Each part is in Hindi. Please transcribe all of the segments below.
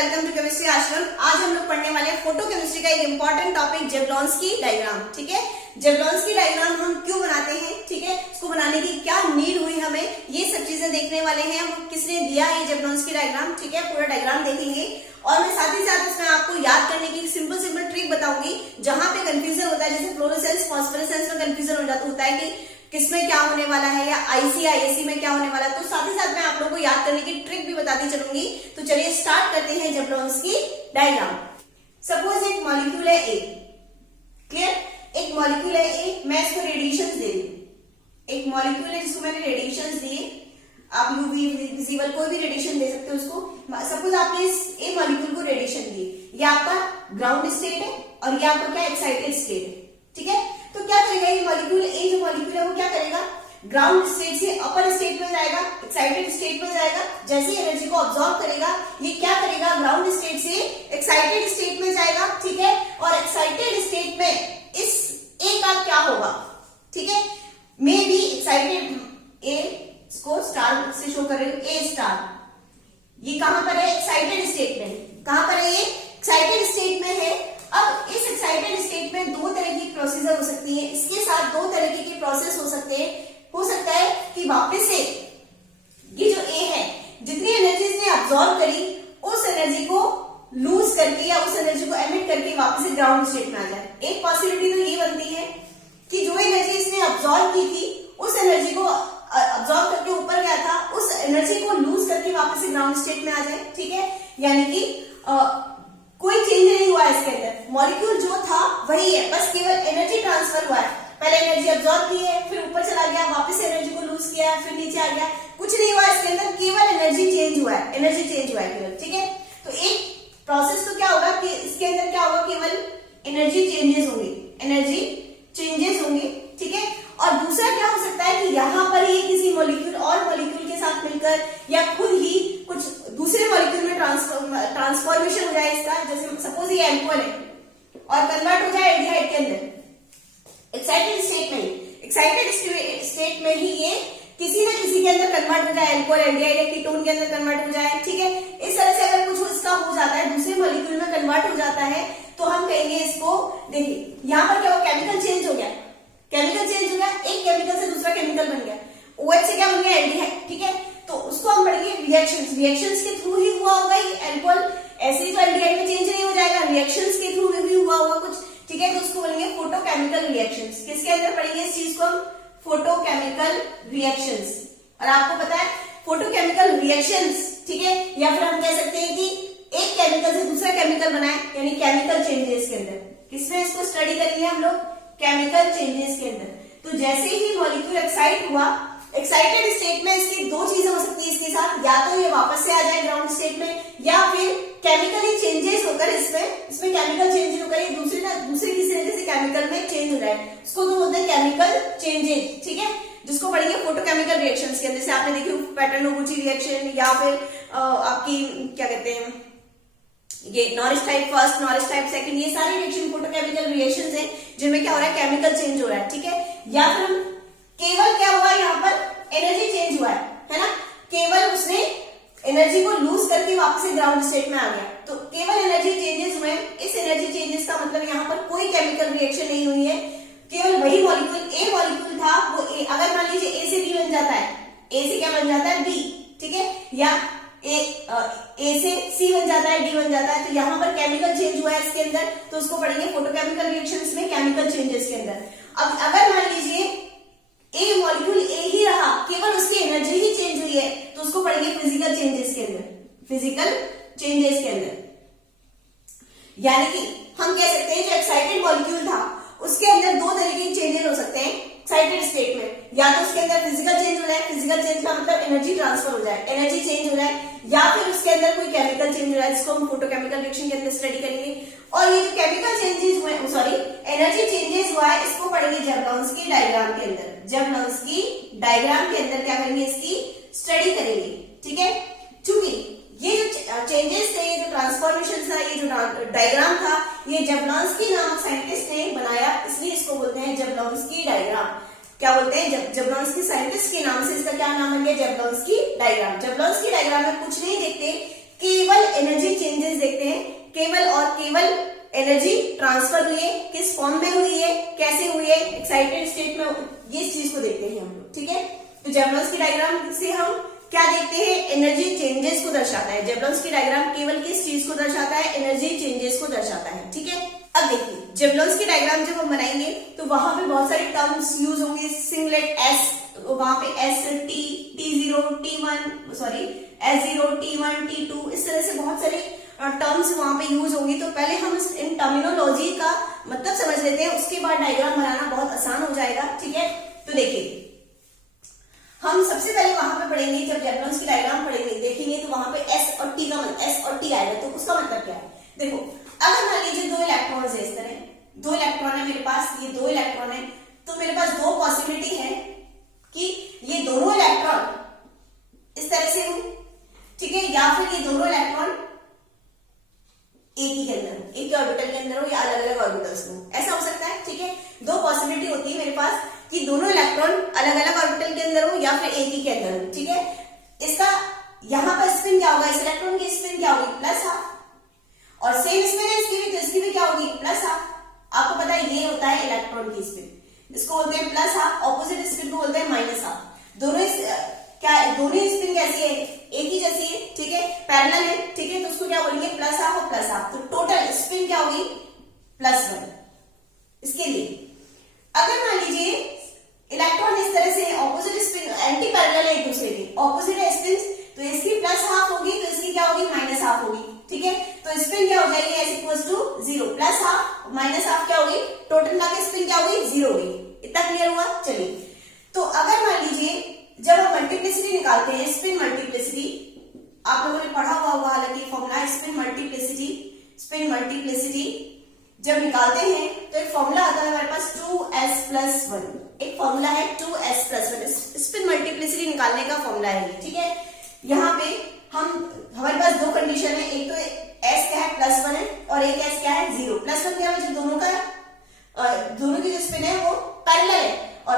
वेलकम टू केमिस्ट्री आश्रम। आज हम लोग पढ़ने वाले हैं फोटो केमिस्ट्री का एक इंपॉर्टेंट टॉपिक जेवलॉन्स्की डायग्राम। ठीक है, जेवलॉन्स्की डायग्राम हम क्यों बनाते हैं, ठीक है, उसको बनाने की क्या नीड हुई हमें, ये सब चीजें देखने वाले हैं। हम किसने दिया ये जेवलॉन्स्की डायग्राम, ठीक है, पूरा डायग्राम देखेंगे और मैं साथ ही साथ इसमें आपको याद करने की सिंपल ट्रिक बताऊंगी। जहां पे कंफ्यूजन होता है, जैसे फ्लोरोसेंस फास्फोरेसेंस में कंफ्यूजन होता है कि किसमें क्या होने वाला है या आईसी आईएससी में क्या होने वाला है, तो साथ ही साथ मैं आप लोगों को याद करने की ट्रिक भी बताती चलूंगी। तो चलिए स्टार्ट करते हैं जेवलॉन्स्की डायग्राम। सपोज एक मॉलिक्यूल है ए, क्लियर, एक मॉलिक्यूल है ए, मैं इसको रेडिएशंस दे रही, एक मॉलिक्यूल है जिसको मैंने रेडिएशंस दिए, आप यूवी विजिबल कोई भी रेडिएशन दे सकते हो उसको। सपोज आपने इस ए मॉलिक्यूल को रेडिएशन दी, ये आपका ग्राउंड स्टेट है और ये आपका क्या एक्साइटेड स्टेट है, ठीक है। तो क्या करेगा ये मॉलिक्यूल, ए जो मॉलिक्यूल है वो क्या करेगा, ग्राउंड स्टेट से अपर स्टेट में जाएगा, एक्साइटेड स्टेट में जाएगा। जैसे एनर्जी को ऑब्जॉर्व करेगा, ये क्या करेगा, ग्राउंड स्टेट से एक्साइटेड स्टेट में जाएगा, ठीक है। और एक्साइटेड स्टेट में इस ए का क्या होगा, ठीक है, मे बी एक्साइटेड ए, इसको स्टार से शो करें, ए स्टार, ये कहां पर है, एक्साइटेड स्टेट में। कहां पर है ये, एक्साइटेड स्टेट में है। अब इस एक्साइटेड स्टेट में दो तरह की प्रोसीजर हो सकती है, इसके साथ दो तरह के प्रोसेस हो सकते हैं। हो सकता है कि वापस से ये जो ए है, जितनी एनर्जी इसने अब्सॉर्ब करी उस एनर्जी को लूज करके या उस एनर्जी को एमिट करके वापस से ग्राउंड स्टेट में आ जाए। एक पॉसिबिलिटी तो ये बनती है कि जो एनर्जी इसने अब्सॉर्ब की थी उस एनर्जी को अब्सॉर्ब करके ऊपर गया था, उस एनर्जी को लूज करके वापस से ग्राउंड स्टेट में आ जाए, ठीक है। यानी कि कोई चेंज नहीं हुआ इसके अंदर, मॉलिक्यूल जो था वही है, बस केवल एनर्जी ट्रांसफर हुआ है। पहले एनर्जी अब्सॉर्ब की है, फिर ऊपर चला गया, वापस एनर्जी को लूज किया, फिर नीचे आ गया, कुछ नहीं हुआ इसके अंदर, केवल एनर्जी चेंज हुआ है, एनर्जी चेंज हुआ है केवल, ठीक है। तो एक प्रोसेस तो क्या होगा कि इसके अंदर क्या होगा, केवल एनर्जी चेंजेस होंगे, एनर्जी चेंजेस होंगे, ठीक है। और दूसरा क्या हो सकता है कि यहाँ पर ये किसी मॉलिक्यूल और मॉलिक्यूल के साथ मिलकर या खुद ही कुछ दूसरे मॉलिक्यूल में ट्रांसफॉर्मेशन हो जाए इसका। जैसे सपोज ये एल्कोहल है और कन्वर्ट हो जाए एल्डिहाइड के अंदर, एक्साइटेड स्टेट में, एक्साइटेड स्टेट में ही ये किसी न किसी के अंदर कन्वर्ट हो जाए, एल्कोहल एल्डिहाइड या कीटोन के अंदर कन्वर्ट हो जाए, ठीक है। इस तरह से अगर कुछ इसका हो जाता है, दूसरे मॉलिक्यूल में कन्वर्ट हो जाता है, तो हम कहेंगे इसको, देखिए यहाँ पर क्या हो, केमिकल चेंज हो गया, केमिकल चेंज हो गया, एक केमिकल से दूसरा केमिकल बन गया, OH से क्या बन गया, एल्डिहाइड, ठीक है। तो उसको हम पढ़ेंगे रिएक्शंस, रिएक्शंस के थ्रू ही हुआ होगा ये एल्कोहल, ऐसे ही तो एल्डिहाइड में चेंज नहीं हो जाएगा, रिएक्शंस के थ्रू भी हुआ होगा कुछ, ठीक है। तो उसको बोलेंगे फोटोकेमिकल रिएक्शंस। किसके अंदर पढ़ेंगे इस चीज को हम, फोटोकेमिकल रिएक्शंस। और आपको पता है फोटोकेमिकल रिएक्शंस, ठीक है, या फिर हम कह सकते हैं कि एक केमिकल से दूसरा केमिकल बनाए, यानी केमिकल चेंजेस के अंदर। किसमें इसको स्टडी करेंगे हम लोग, केमिकल चेंजेस के अंदर। तो जैसे ही मॉलिक्यूल एक्साइट हुआ, एक्साइटेड स्टेट में इसकी दो चीजें हो सकती है इसके साथ, या तो ये वापस से आ जाए ग्राउंड स्टेट में, या फिर केमिकली चेंजेस होकर इसमें केमिकल चेंज होकर ये दूसरे किसी न किसी केमिकल में चेंज हो जाए, उसको तो बोलते हैं केमिकल चेंजेस, ठीक है, जिसको पढ़ेंगे फोटोकेमिकल रिएक्शंस के अंदर। जैसे आपने देखी पैटर्न-नोगुची रिएक्शन, या फिर आपकी क्या कहते हैं ये Norris type first, Norris type second, ये सारे रिएक्शन फोटोकेमिकल रिएक्शंस हैं जिनमें क्या हो रहा है, केमिकल चेंज हो रहा है, ठीक है। या फिर हम केवल क्या हुआ यहाँ पर, एनर्जी चेंज हुआ है ना, केवल उसने एनर्जी को लूज करके वापस से ग्राउंड स्टेट में आ गया, तो केवल एनर्जी चेंजेस हुए। इस एनर्जी चेंजेस का मतलब यहाँ पर कोई केमिकल रिएक्शन नहीं हुई है, केवल वही मॉलिक्यूल, ए मॉलिक्यूल था वो ए, अगर मान लीजिए ए से बी बन जाता है, ए से क्या बन जाता है, बी, ठीक है, या ए से सी बन जाता है, डी बन जाता है, तो यहाँ पर केमिकल चेंज हुआ है इसके अंदर, तो उसको पढ़ेंगे फोटोकेमिकल रिएक्शंस में केमिकल चेंजेस के अंदर। अब अगर मान लीजिए ए मॉलिक्यूल ए ही रहा, केवल उसकी एनर्जी ही चेंज हुई है, तो उसको पढ़ेंगे फिजिकल चेंजेस के अंदर, फिजिकल चेंजेस के अंदर। यानी कि हम कह सकते हैं जो एक्साइटेड मॉलिक्यूल था उसके अंदर दो तरीके के चेंजेस हो सकते हैं एक्साइटेड स्टेट में, या तो उसके अंदर फिजिकल चेंज हो जाए, फिजिकल चेंज का मतलब एनर्जी ट्रांसफर हो जाए, एनर्जी चेंज हो जाए, या फिर उसके अंदर कोई केमिकल चेंज हो जाए, जिसको हम फोटोकेमिकल रिएक्शन के अंदर स्टडी करेंगे। और ये जो केमिकल चेंजेस हुए, सॉरी एनर्जी चेंजेस हुआ है, इसको पढ़ेंगे जेवलॉन्स्की डायग्राम के अंदर। जेवलॉन्स्की डायग्राम के अंदर क्या करेंगे, इसकी स्टडी करेंगे, ठीक है। चूंकि ये जो चेंजेस थे, ये जो ट्रांसफॉर्मेशन था, ये जो डायग्राम था, ये जेवलॉन्स्की नामक साइंटिस्ट ने बनाया, इसलिए इसको बोलते हैं जेवलॉन्स्की डायग्राम। क्या बोलते हैं, जेवलॉन्स्की साइंटिस्ट के नाम से इसका क्या नाम है, जेवलॉन्स्की डायग्राम। जेवलॉन्स्की डायग्राम में कुछ नहीं देखते, केवल एनर्जी चेंजेस ट्रांसफर हुई है, किस फॉर्म में हुई है, कैसे हुई है, एक्साइटेड स्टेट में, ये चीज को देखते हैं हम लोग, ठीक है। तो जेवलॉन्स्की डायग्राम से हम क्या देखते हैं, एनर्जी चेंजेस को दर्शाता है। जेवलॉन्स्की डायग्राम केवल किस चीज को दर्शाता है, एनर्जी चेंजेस को दर्शाता है, ठीक है। अब देखिए जेवलॉन्स्की डायग्राम जब हम बनाएंगे तो वहां पे बहुत सारे टर्म्स यूज होंगे, सिंगलेट एस, वहां पे S, T, T0, T1, sorry S0, T1, T2, इस तरह से बहुत सारे टर्म्स वहां पे यूज होंगी। तो पहले हम इन टर्मिनोलॉजी का मतलब समझ लेते हैं, उसके बाद डायग्राम बनाना बहुत आसान हो जाएगा, ठीक है। तो देखिए हम सबसे पहले वहां पे पढ़ेंगे, जब जेवलॉन्स्की डायग्राम पढ़ेंगे देखेंगे तो वहां पे एस और टी आएगा। तो उसका मतलब क्या है, देखो अगर मान लीजिए 2 इलेक्ट्रॉन है, इस तरह 2 इलेक्ट्रॉन है मेरे पास, ये 2 इलेक्ट्रॉन है, तो मेरे पास 2 पॉसिबिलिटी है कि ये दोनों इलेक्ट्रॉन इस तरह से हो, ठीक है, या फिर ये दोनों इलेक्ट्रॉन एक ही के अंदर हो, एक ऑर्बिटल के अंदर हो या अलग अलग ऑर्बिटल्स हो, ऐसा हो सकता है, ठीक है। 2 पॉसिबिलिटी होती है मेरे पास कि दोनों इलेक्ट्रॉन अलग अलग ऑर्बिटल के अंदर हो या फिर एक ही के अंदर हो, ठीक है। इसका यहां पर स्पिन क्या होगा, इस इलेक्ट्रॉन की स्पिन क्या होगी, +12, और सेम स्पिन है इसकी भी, तो इसकी भी क्या होगी, +12। आपको पता है ये होता है इलेक्ट्रॉन की स्पिन, इसको बोलते हैं +12, ऑपोजिट स्पिन को बोलते हैं -12। दोनों स्पिन कैसी है, एक ही जैसी है, ठीक है, पैरेलल है, ठीक है, तो उसको क्या बोलेंगे, +12 और +12, तो टोटल स्पिन क्या होगी, +1। इसके लिए अगर मान लीजिए इलेक्ट्रॉन इस तरह से ऑपोजिट स्पिन, एंटी पैरेलल है एक दूसरे के, ऑपोजिट है स्पिन, तो इसकी +12 होगी तो इसकी क्या होगी, -12 होगी, ठीक है। तो स्पिन क्या हो जाएगी, S = 0, +12 -12 क्या होगी, टोटल मिला के स्पिन क्या होगी, 0 होगी। इतना क्लियर हुआ। चलिए तो अगर मान लीजिए जब हम मल्टीप्लिसिटी निकालते हैं, स्पिन मल्टीप्लिसिटी, आप लोगों ने पढ़ा हुआ होगा हालांकि फॉर्मूला, स्पिन मल्टीप्लिसिटी जब निकालते हैं तो एक फॉर्मूला आता है हमारे पास 2s+1, एक फॉर्मूला है 2s+1, स्पिन मल्टीप्लिसिटी निकालने का फॉर्मूला है ये, ठीक है। यहाँ पे हमारे पास 2 कंडीशन है, एक तो s क्या है, +1 है, और एक s क्या है, 0। +1 क्या है, जब दोनों की जो स्पिन है वो पैरेलल है, और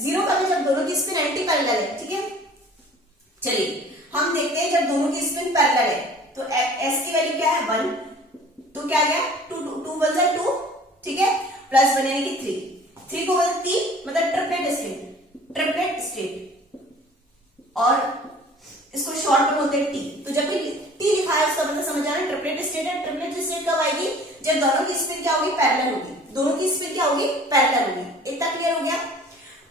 0 का जब दोनों की स्पिन एंटी पैरेलल है, ठीक है। चलिए हम देखते हैं जब दोनों की स्पिन पैरेलल है तो s की वैल्यू क्या है, 1, तो क्या गया, 2 1 2, ठीक है, +1 यानी कि 3 को बोलते 3 मतलब ट्रिपलेट स्टेट, और इसको शॉर्ट में बोलते हैं T। तो जब भी T लिखा है उसका मतलब समझ आना, ट्रिपलेट स्टेट है। ट्रिपलेट स्टेट कब आएगी, जब दोनों की स्पिन क्या होगी, पैरेलल होगी, दोनों की स्पिन क्या होगी, पैरेलल होगी। इतना क्लियर हो गया।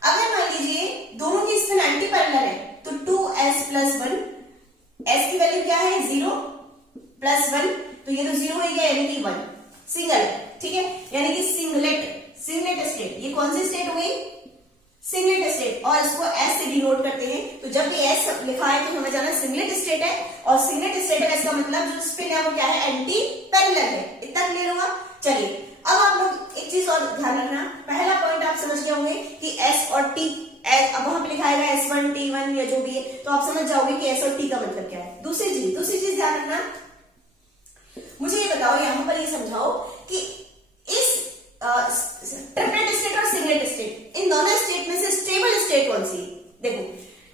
अगर मान लीजिए दोनों की स्पिन एंटी पैरेलल है तो 2s+1, s की वैल्यू क्या है, 0 +1, तो ये तो 0 हो गया यानी कि 1, सिंगल, ठीक है, यानी कि सिंगलेट स्टेट। ये कौन सी स्टेट हो गई, सिंगलेट स्टेट, और इसको S से डिनोट करते हैं। तो जब भी S लिखा है तो हमें जाना सिंगलेट स्टेट है, और सिंगलेट स्टेट है इसका मतलब जो स्पिन है वो क्या है, एंटी पैरेलल है। इतना क्लियर होगा। चलिए अब आप लोग एक चीज और ध्यान रखना, पहला पॉइंट आप समझ गए होंगे कि S और T, अब वहां पे लिखा है S1 T1 या जो भी है, तो आप समझ जाओगे कि S और T का मतलब क्या है। दूसरी चीज ध्यान रखना, मुझे ये बताओ, यहां पर ये समझाओ कि इस ट्रिपलेट स्टेट और सिंगलेट स्टेट, इन दोनों स्टेट में से स्टेबल स्टेट कौन सी। देखो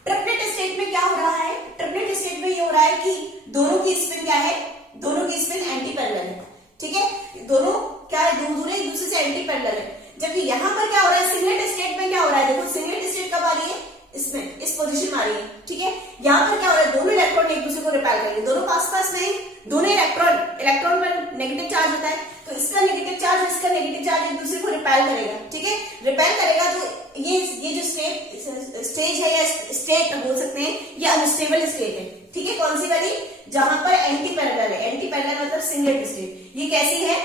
ट्रिपलेट स्टेट में क्या हो रहा है, ट्रिपलेट स्टेट में ये हो रहा है कि दोनों की स्पिन क्या है, दोनों की स्पिन एंटी पैरेलल है, ठीक है, दोनों क्या है, दोनों एक दूसरे से एंटी पैरेलल है। जबकि यहां पर क्या हो रहा है, सिंगलेट स्टेट में क्या हो रहा है, देखो सिंगलेट स्टेट कब आ रही है, इसमें इस पोजीशन में आ रही है, ठीक है। यहां पर क्या हो रहा है, दोनों इलेक्ट्रॉन एक दूसरे को रिपेल करेंगे, दोनों पास में, दोनों इलेक्ट्रॉन पर नेगेटिव चार्ज होता है, तो इसका नेगेटिव चार्ज इसका नेगेटिव चार्ज एक दूसरे को रिपेल करेगा, ठीक है, रिपेल करेगा। तो ये जो स्टेज है या स्टेट बोल सकते हैं, ये अनस्टेबल स्टेट है, ठीक है। कौन सी वाली, जहां पर एंटी पैरेलल है, एंटी पैरेलल मतलब सिंगलेट स्टेट। ये कैसी है,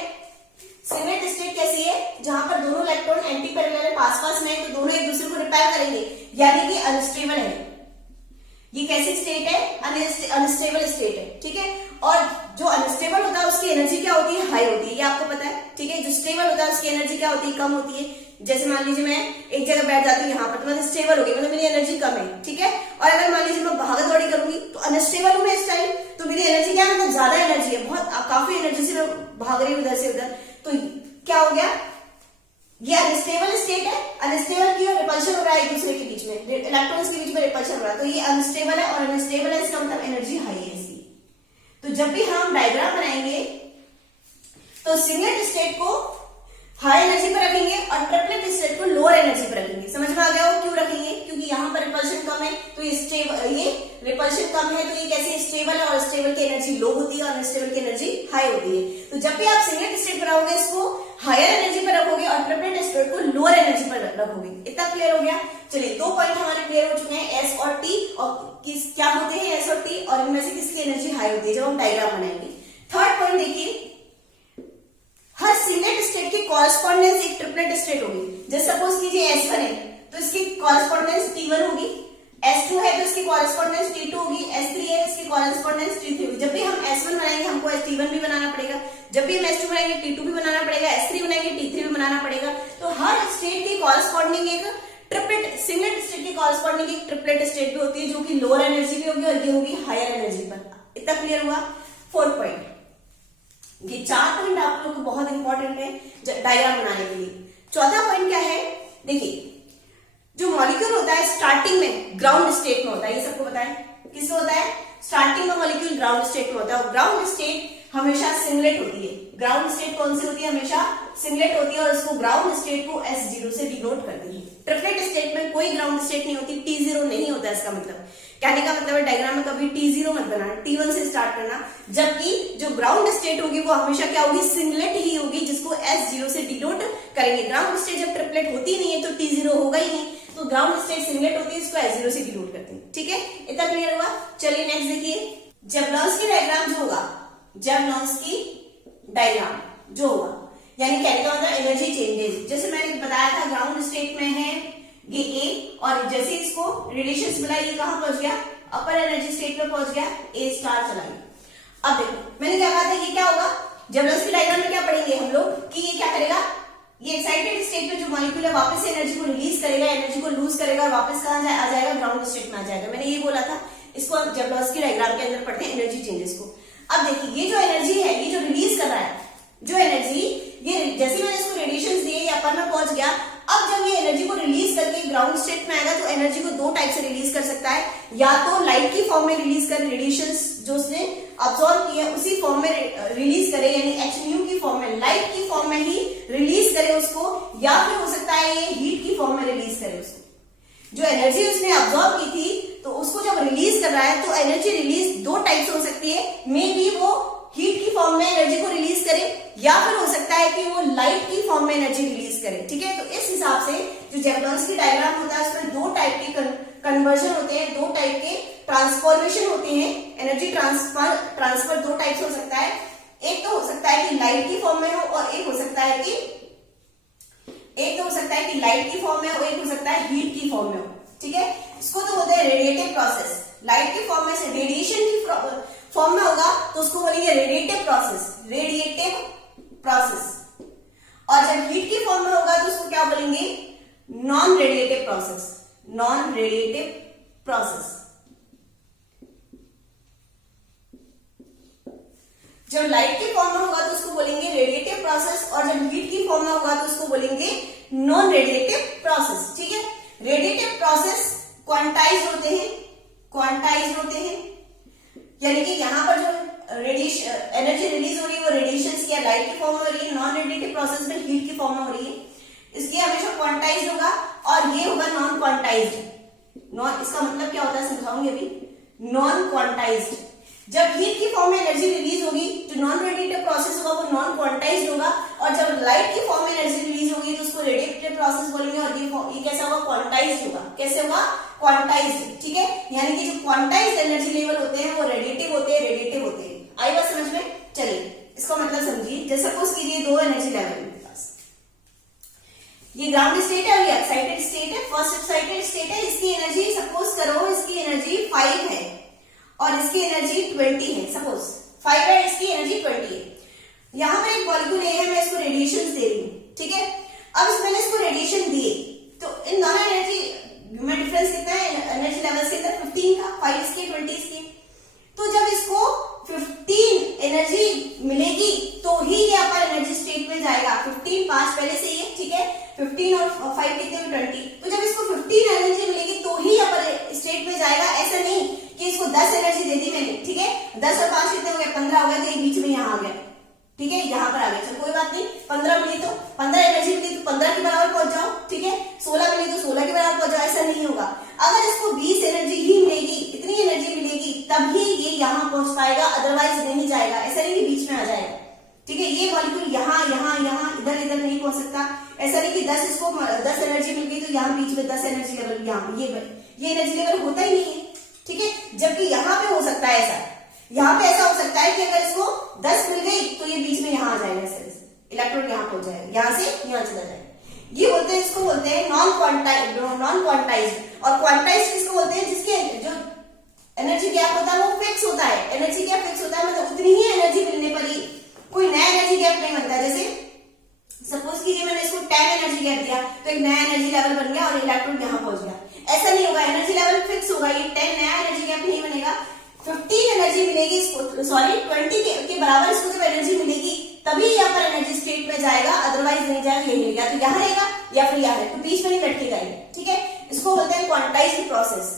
सिंगलेट स्टेट कैसी है, जहां पर दोनों इलेक्ट्रॉन एंटी पैरेलल पास में है, तो दोनों एक दूसरे को रिपेल करेंगे, यानी कि अनस्टेबल है। ये कैसी स्टेट है, अनस्टेबल स्टेट है, ठीक है। और जो अनस्टेबल होता है उसकी एनर्जी क्या होती है, हाई होती है, ये आपको पता है, ठीक है। जो स्टेबल होता है उसकी एनर्जी क्या होती है, कम होती है। जैसे मान लीजिए मैं एक जगह बैठ जाती हूँ यहाँ पर, तो मैं स्टेबल हो गई, मतलब मेरी एनर्जी कम है, ठीक है। और अगर मान लीजिए मैं भागत दौड़ी करूंगी तो अनस्टेबल हूं मैं इस टाइम, तो मेरी एनर्जी क्या है, मतलब ज्यादा एनर्जी है, बहुत काफी एनर्जी से मैं भाग रही हूँ इधर से उधर, तो क्या हो गया, ये अनस्टेबल स्टेट है। अनस्टेबल की रिपल्शन हो रहा है एक दूसरे के बीच में, इलेक्ट्रॉन्स के बीच में रिपल्शन हो रहा है, तो ये अनस्टेबल है, और अनस्टेबल है इसका मतलब एनर्जी हाई है इसकी। तो जब भी हम डायग्राम बनाएंगे तो सिंगलेट स्टेट को हाई एनर्जी पर रखेंगे और ट्रिपलेट स्टेट को लोअर एनर्जी पर रखेंगे। समझ में आ गया हो क्यों रखेंगे? क्योंकि यहाँ पर रिपल्शन कम है तो ये रिपल्शन कम है तो ये कैसे स्टेबल है, और स्टेबल की एनर्जी लो होती है और अनस्टेबल की एनर्जी हाई होती है। तो जब भी आप सिंगलेट स्टेट पर रहोगे इसको हायर एनर्जी पर रखोगे और ट्रिपलेट स्टेट को लोअर एनर्जी पर रखोगे। इतना क्लियर हो गया? चलिए 2 पॉइंट हमारे क्लियर हो चुके हैं, एस और टी, और किस क्या होते हैं एस और टी, और इनमें से किसकी एनर्जी हाई होती है जब हम डायग्राम बनाएंगे। थर्ड पॉइंट देखिए, हर सिंगलेट स्टेट की कॉरेस्पॉन्डेंस एक ट्रिपलेट स्टेट होगी। जैसे सपोज कीजिए S1 है तो इसकी कॉरेस्पॉन्डेंस T1 होगी, S2 है तो इसकी कॉरेस्पॉन्डेंस T2 होगी, S3 है इसकी कॉरेस्पॉन्डेंस T3 होगी। जब भी हम S1 बनाएंगे हमको T1 भी बनाना पड़ेगा, जब भी हम S2 बनाएंगे T2 भी बनाना पड़ेगा, S3 बनाएंगे T3 भी बनाना पड़ेगा। तो हर स्टेट की कॉरेस्पॉन्डिंग एक ट्रिपलेट, सिंगलेट स्टेट की कॉरेस्पॉन्डिंग एक ट्रिपलेट स्टेट भी होती है जो कि लोअर एनर्जी भी होगी और ये होगी हायर एनर्जी पर। इतना क्लियर हुआ? फोर्थ पॉइंट, ये 4 पॉइंट आप लोग को बहुत इंपॉर्टेंट है डायग्राम बनाने के लिए। चौथा पॉइंट क्या है? देखिए जो मॉलिक्यूल होता है स्टार्टिंग में ग्राउंड स्टेट में होता है, ये सबको पता है। किसमें होता है? स्टार्टिंग में मॉलिक्यूल ग्राउंड स्टेट में होता है, और ग्राउंड स्टेट हमेशा सिंगलेट होती है। ग्राउंड स्टेट कौन सी होती है? हमेशा सिंगलेट होती है, और उसको ग्राउंड स्टेट को S0 से डिनोट करती है। ट्रिपलेट स्टेट में कोई ग्राउंड स्टेट नहीं होती, T0 नहीं होता। इसका मतलब कहने का मतलब है डायग्राम में कभी T0 मत बनाना, T1 से स्टार्ट करना। जबकि जो ग्राउंड स्टेट होगी वो हमेशा क्या होगी? सिंगलेट ही होगी, जिसको S0 से डिनोट करेंगे। ग्राउंड स्टेट जब ट्रिपलेट होती नहीं है तो T0 होगा ही नहीं, तो ग्राउंड स्टेट सिंगलेट होती है, इसको S0 से डिनोट करते हैं। ठीक है, इतना क्लियर हुआ? चलिए नेक्स्ट देखिए, जेवलॉन्स्की डायग्राम जो होगा, जेवलॉन्स्की डायग्राम जो होगा, यानी कहने का मतलब एनर्जी चेंजेस। जैसे मैंने बताया था ग्राउंड स्टेट में है ये A, और जैसे इसको रिलेशंस मिला ये कहां पहुंच गया? अपर एनर्जी स्टेट में पहुंच गया, A स्टार चला गया। अब देखो मैंने क्या कहा था, ये क्या होगा? जेवलॉन्स्की डायग्राम में क्या पढ़ेंगे हम लोग कि ये क्या करेगा? ये एक्साइटेड स्टेट में जो मॉलिक्यूल है वापस से एनर्जी को रिलीज करेगा, एनर्जी को लूज करेगा और वापस कहां आ जाएगा? ग्राउंड स्टेट में आ जाएगा। मैंने ये बोला था, इसको हम जेवलॉन्स्की डायग्राम के अंदर पढ़ते हैं एनर्जी चेंजेस को। अब देखिए ये जो एनर्जी है, ये जो रिलीज कर रहा है, जो एनर्जी ये जैसे मैंने इसको रेडिएशंस दिए ये अपर में पहुंच गया। अब जब ये एनर्जी को रिलीज करके ग्राउंड स्टेट में आएगा तो एनर्जी को 2 टाइप से रिलीज कर सकता है, या तो लाइट की फॉर्म में रिलीज कर, रेडिएशंस जो उसने अब्सॉर्ब किया उसी फॉर्म में रिलीज करे, यानी hν की फॉर्म में, लाइट की फॉर्म में ही रिलीज करे उसको, या फिर हो सकता है ये हीट की फॉर्म में रिलीज करे उसको। जो एनर्जी उसने अब्सॉर्ब की थी तो उसको जब रिलीज कर रहा है तो एनर्जी रिलीज 2 टाइप से हो सकती है। मे बी वो हीट की फॉर्म में एनर्जी को रिलीज करे, या फिर हो सकता है कि वो लाइट की फॉर्म में एनर्जी रिलीज करे। ठीक है, तो इस हिसाब से जो जेवलॉन्स्की डायग्राम होता है उसमें 2 टाइप के कन्वर्जन होते हैं, 2 टाइप के ट्रांसफॉर्मेशन होते हैं। एनर्जी ट्रांसफर 2 टाइप से हो सकता है। एक तो हो सकता है कि लाइट की फॉर्म में हो, और एक हो सकता है कि लाइट की फॉर्म में हो, एक हो सकता है हीट की फॉर्म में हो। ठीक है, इसको तो बोलते हैं रेडिएटिव प्रोसेस। लाइट की फॉर्म में से रेडिएशन की फॉर्म में होगा तो उसको बोलेंगे रेडिएटिव प्रोसेस, और जब हीट की फॉर्म में होगा तो उसको क्या बोलेंगे? Non radiative process. जब लाइट की फॉर्म में होगा तो उसको बोलेंगे रेडिएटिव प्रोसेस, और जब हीट की फॉर्म में होगा तो उसको बोलेंगे नॉन रेडिएटिव प्रोसेस। ठीक है, रेडिएटिव प्रोसेस क्वांटाइज्ड होते हैं, यानी कि यहाँ पर जो रेडिएशन एनर्जी रिलीज हो रही है वो रेडिएशंस या लाइट की फॉर्म में हो रही है। नॉन रेडिएटिव प्रोसेस में हीट की फॉर्म में हो रही है। इसके हमेशा क्वांटाइज्ड होगा, और ये होगा नॉन क्वांटाइज्ड। इसका मतलब क्या होता है समझाऊंगी अभी। नॉन क्वांटाइज्ड, जब हीट की फॉर्म में एनर्जी रिलीज होगी, जो नॉन रेडिएटिव प्रोसेस होगा वो नॉन क्वांटाइज्ड होगा, और जब लाइट की फॉर्म में एनर्जी रिलीज होगी तो उसको रेडिएटिव प्रोसेस बोलेंगे, और ये कैसा होगा? क्वांटाइज्ड होगा। कैसे होगा? क्वांटाइज्ड। ठीक है, यानी कि जो क्वांटाइज्ड एनर्जी लेवल होते हैं वो रेडिएटिव होते हैं। आई बात समझ में? चलिए इसका मतलब समझिए। जैसे सपोज कीजिए 2 एनर्जी लेवल मेरे पास, ये ग्राउंड स्टेट है और ये एक्साइटेड स्टेट है। फर्स्ट एक्साइटेड स्टेट है, इसकी एनर्जी सपोज करो इसकी एनर्जी 5 है और इसकी एनर्जी 20 है। सपोज 5 है, इसकी एनर्जी 20 है। यहां पर एक मॉलिक्यूल ए है, मैं इसको रेडिएशन दे रही हूँ। ठीक है, अब मैंने इसको रेडिएशन दिए तो इन दोनों एनर्जी में डिफरेंस कितना है? एनर्जी लेवल्स के अंदर 15 का, 5 इसके 20 इसके। तो जब इसको 15 एनर्जी मिलेगी तो ही ये अपर एनर्जी स्टेट में जाएगा। 15 5 पहले से ये, ठीक है, 15 और 5 कितने में 20। तो जब इसको 15 एनर्जी मिलेगी तो ही अपर स्टेट में जाएगा। ऐसा नहीं कि इसको 10 एनर्जी दे दी मैंने, ठीक है, 10 और 5 कितने हो गए? 15 हो गए, तो ये बीच में यहाँ आ गया। ठीक है, यहाँ पर आ गया। चलो कोई बात नहीं, 15 मिली तो 15 एनर्जी मिली तो 15 के बराबर पहुंच जाओ, ठीक है, 16 मिली तो 16 के बराबर पहुंच जाओ, ऐसा नहीं होगा। अगर इसको 20 एनर्जी ही मिलेगी, इतनी एनर्जी मिलेगी तभी ये यहाँ पहुंच पाएगा, अदरवाइज नहीं जाएगा। ऐसा नहीं कि बीच में आ जाएगा, ठीक है। ये मॉलिक्यूल यहाँ यहाँ यहाँ इधर इधर नहीं पहुंच सकता। ऐसा नहीं कि 10 एनर्जी मिल गई तो यहाँ बीच में 10 एनर्जी लेवल, यहाँ ये एनर्जी लेवल होता ही नहीं है, ठीक है। जबकि यहाँ पे हो सकता है ऐसा, यहाँ पे ऐसा हो सकता है कि अगर इसको 10 मिल गई तो ये बीच में यहाँ आ जाएगा, ऐसे इलेक्ट्रॉन यहाँ पहुंच जाएगा, यहाँ से यहाँ चला जाएगा। ये बोलते हैं, इसको बोलते हैं नॉन क्वांटाइज्ड। और क्वांटाइज्ड किसको बोलते हैं, जिसके जो एनर्जी गैप होता है वो फिक्स होता है। एनर्जी गैप फिक्स होता है, मतलब उतनी ही एनर्जी मिलने पर ही कोई नया एनर्जी गैप नहीं बनता। जैसे सपोज कीजिए मैंने इसको 10 एनर्जी गैप दिया तो एक नया एनर्जी लेवल बन गया और इलेक्ट्रॉन यहाँ पहुंच गया, ऐसा नहीं होगा। एनर्जी लेवल फिक्स होगा, ये 10 नया एनर्जी गैप नहीं बनेगा। 15 एनर्जी मिलेगी इसको, सॉरी 20 के बराबर इसको जब एनर्जी मिलेगी तभी यहाँ पर एनर्जी स्टेट में जाएगा, अदरवाइज नहीं जाएगा, यही रहेगा, तो यहाँ रहेगा या फिर यहाँ रहेगा, तो बीच में नहीं लटकेगा ये, ठीक है। इसको बोलते हैं क्वांटाइज्ड प्रोसेस।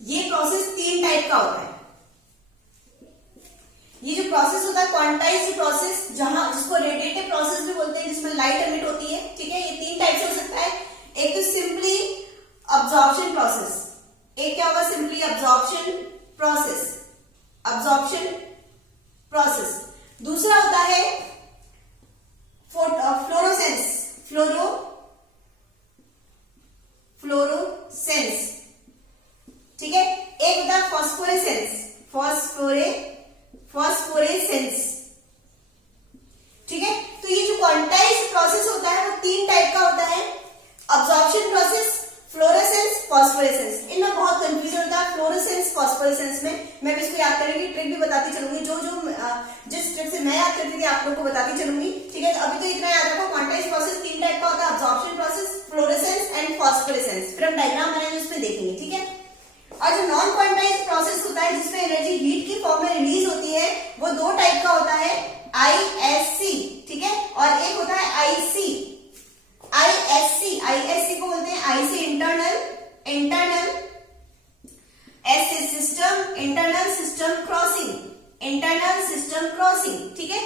ये प्रोसेस 3 टाइप का होता है। ये जो प्रोसेस होता है क्वांटाइज्ड प्रोसेस, जहां जिसको रेडिएटिव प्रोसेस भी बोलते हैं, जिसमें लाइट एमिट होती है, ठीक है। ये 3 टाइप से हो सकता है। एक तो सिंपली अब्जॉर्प्शन प्रोसेस, एक क्या होगा, सिंपली अब्जॉर्प्शन प्रोसेस। दूसरा होता है फ्लोरोसेंस, ठीक है। एक होता है फॉस्फोरेसेंस, ठीक है। तो ये जो क्वांटाइज्ड प्रोसेस होता है वो 3 टाइप का होता है, अब्जॉर्प्शन प्रोसेस, फ्लोरोसेंस, फॉस्फोरेसेंस। इनमें बहुत कंफ्यूजन होता है फ्लोरोसेंस फॉस्फोरेसेंस में। मैं भी इसको याद करेंगी, ट्रिक भी बताती चलूंगी, जो जिस ट्रिक से मैं याद करती थी आप लोगों को बताती चलूंगी, ठीक है। तो अभी तो इतना याद रखो, क्वांटाइज्ड प्रोसेस 3 टाइप का होता है, absorption process, fluorescence and phosphorescence. फिर हम डायग्राम बनाएंगे उसमें देखेंगे, ठीक है। और जो नॉन क्वांटाइज्ड प्रोसेस होता है जिसमें एनर्जी हीट की फॉर्म में रिलीज होती है, वो 2 टाइप का होता है, ISC, ठीक है, और एक होता है IC। ISC को बोलते हैं IC इंटरनल, S से सिस्टम, इंटरनल सिस्टम क्रॉसिंग, ठीक है।